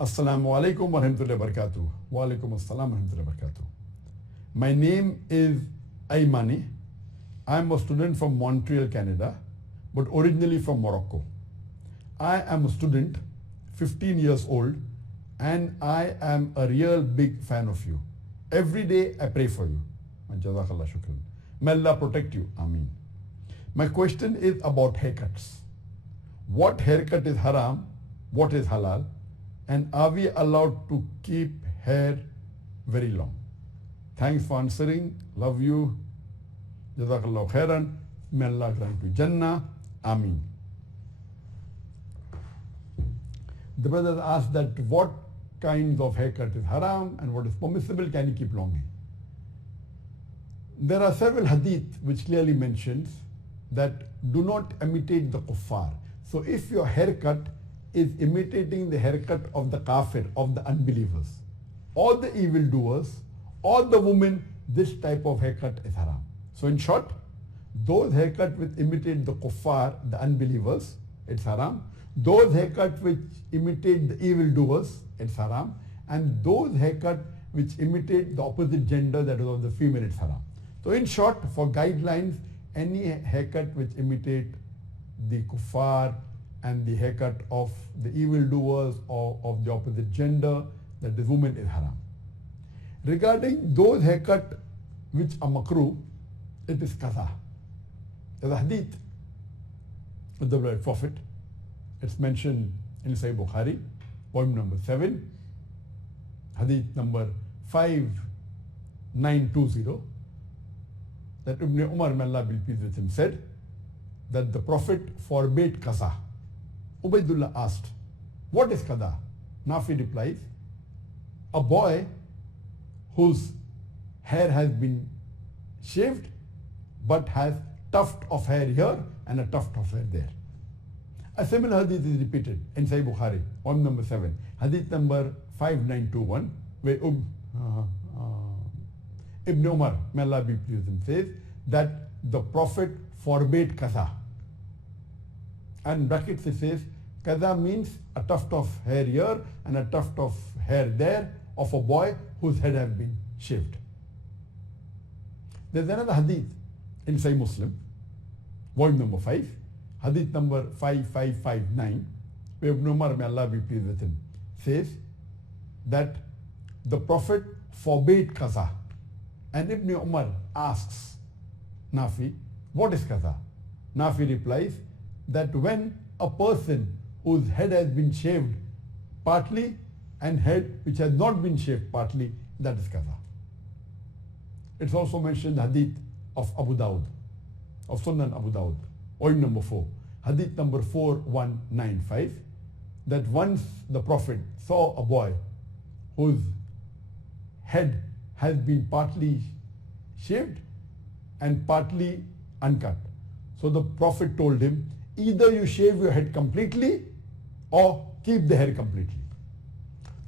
Assalamu alaikum wa rahmatullahi wa barakatuh. Wa alaikum assalam wa rahmatullahi wa barakatuh. My name is Aymani. I'm a student from Montreal, Canada, but originally from Morocco. I am a student, 15 years old, and I am a real big fan of you. Every day I pray for you. Jazakallah shukran. May Allah protect you. Ameen. My question is about haircuts. What haircut is haram? What is halal? And are we allowed to keep hair very long? Thanks for answering. Love you. Jazakallah khairan. May Allah grant you Jannah. Ameen. The brothers asked that what kinds of haircut is haram and what is permissible, can you keep long hair? There are several hadith which clearly mentions that do not imitate the kuffar. So if your haircut is imitating the haircut of the kafir, of the unbelievers, or the evildoers, or the women, this type of haircut is haram. So in short, those haircut which imitate the kuffar, the unbelievers, it's haram. Those haircut which imitate the evildoers, it's haram. And those haircut which imitate the opposite gender, that is of the female, it's haram. So in short, for guidelines, any haircut which imitate the kuffar and the haircut of the evildoers or of the opposite gender, that is woman, is haram. Regarding those haircut which are makruh, it is kaza. There's a hadith of the Prophet. It's mentioned in Sahih Bukhari, volume number 7, hadith number 5920, that Ibn Umar, may Allah be pleased with him, said that the Prophet forbade kaza. Ubaidullah asked, what is kaza? Nafi replies, a boy whose hair has been shaved but has tuft of hair here and a tuft of hair there. A similar hadith is repeated in Sahih Bukhari, volume number 7, hadith number 5921, where Ibn Umar, may Allah be pleased with him, says that the Prophet forbade kaza. And in brackets it says, kaza means a tuft of hair here and a tuft of hair there of a boy whose head has been shaved. There's another hadith in Sahih Muslim, volume number 5, hadith number 5559, where Ibn Umar, may Allah be pleased with him, says that the Prophet forbade kaza. And Ibn Umar asks Nafi, what is kaza? Nafi replies that when a person whose head has been shaved partly and head which has not been shaved partly, that is kaza. It's also mentioned in the hadith of Abu Dawud, of Sunan Abu Dawud, volume number 4, hadith number 4195, that once the Prophet saw a boy whose head has been partly shaved and partly uncut. So the Prophet told him, either you shave your head completely or keep the hair completely.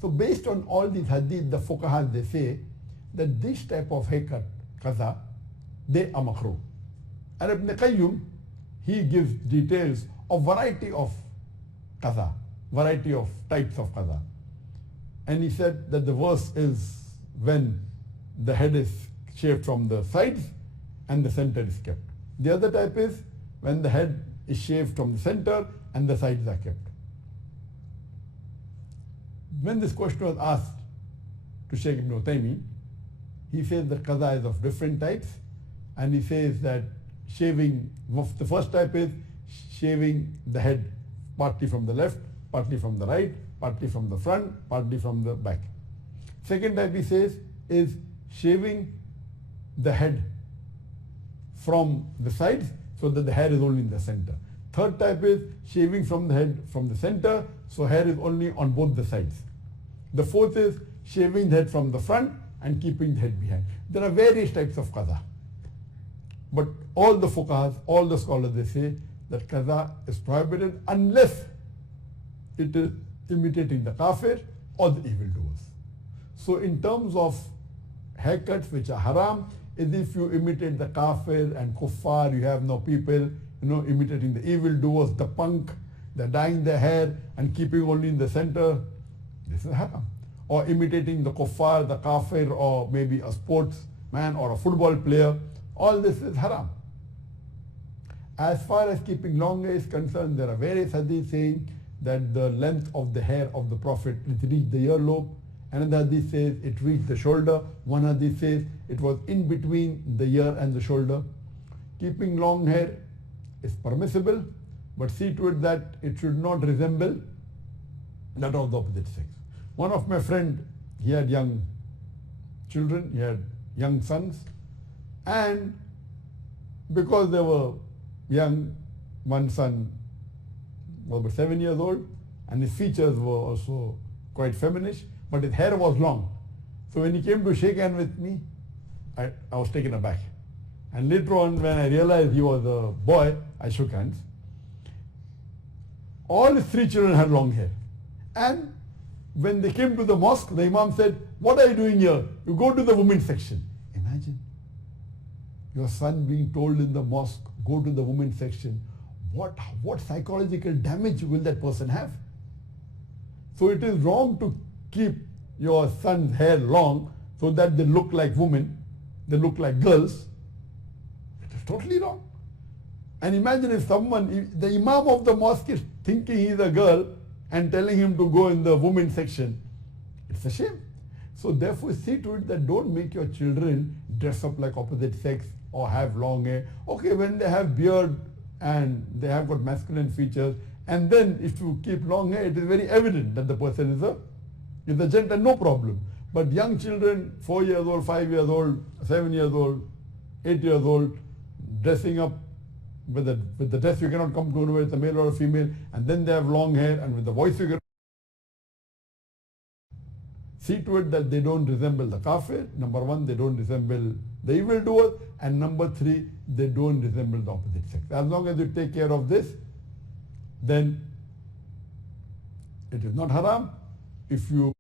So based on all these hadith, the fuqaha, they say that this type of haircut, kaza, they are makruh. And Ibn Qayyum, he gives details of variety of kaza, variety of types of kaza. And he said that the verse is when the head is shaved from the sides and the center is kept. The other type is when the head is shaved from the center and the sides are kept. When this question was asked to Shaykh Ibn Uthaymeen, he says that qaza is of different types, and he says that shaving, the first type is shaving the head partly from the left, partly from the right, partly from the front, partly from the back. Second type, he says, is shaving the head from the sides so that the hair is only in the center. Third type is shaving from the head from the center, so hair is only on both the sides. The fourth is shaving the head from the front and keeping the head behind. There are various types of qaza. But all the fuqahas, all the scholars, they say that qaza is prohibited unless it is imitating the kafir or the evildoers. So in terms of haircuts which are haram, is if you imitate the kafir and kuffar, you have no people, imitating the evildoers, the punk, they're dyeing their hair and keeping only in the center. This This is haram. Or imitating the kuffar, the kafir, or maybe a sportsman or a football player. All this is haram. As far as keeping long hair is concerned, there are various hadiths saying that the length of the hair of the Prophet it reached the earlobe. Another hadith says it reached the shoulder. One hadith says it was in between the ear and the shoulder. Keeping long hair is permissible, but see to it that it should not resemble that of the opposite sex. One of my friend, he had young children, he had young sons, and because they were young, one son was about 7 years old, and his features were also quite feminish, but his hair was long. So when he came to shake hand with me, I was taken aback. And later on, when I realized he was a boy, I shook hands. All his 3 children had long hair. And when they came to the mosque, the Imam said, "What are you doing here? You go to the women's section." Imagine your son being told in the mosque, go to the women's section. What psychological damage will that person have? So it is wrong to keep your son's hair long so that they look like women, they look like girls. It is totally wrong. And imagine if the Imam of the mosque is thinking he's a girl and telling him to go in the women's section. It's a shame. So therefore see to it that don't make your children dress up like opposite sex or have long hair. Okay, when they have beard and they have got masculine features, and then if you keep long hair, it is very evident that the person is a gent, and no problem. But young children, 4 years old, 5 years old, 7 years old, 8 years old, dressing up with the dress you cannot come to know whether it's a male or a female, and then they have long hair, and with the voice you cannot. See to it that they don't resemble the kafir. Number 1, they don't resemble the evildoers, and number 3, they don't resemble the opposite sex. As long as you take care of this, then it is not haram. If you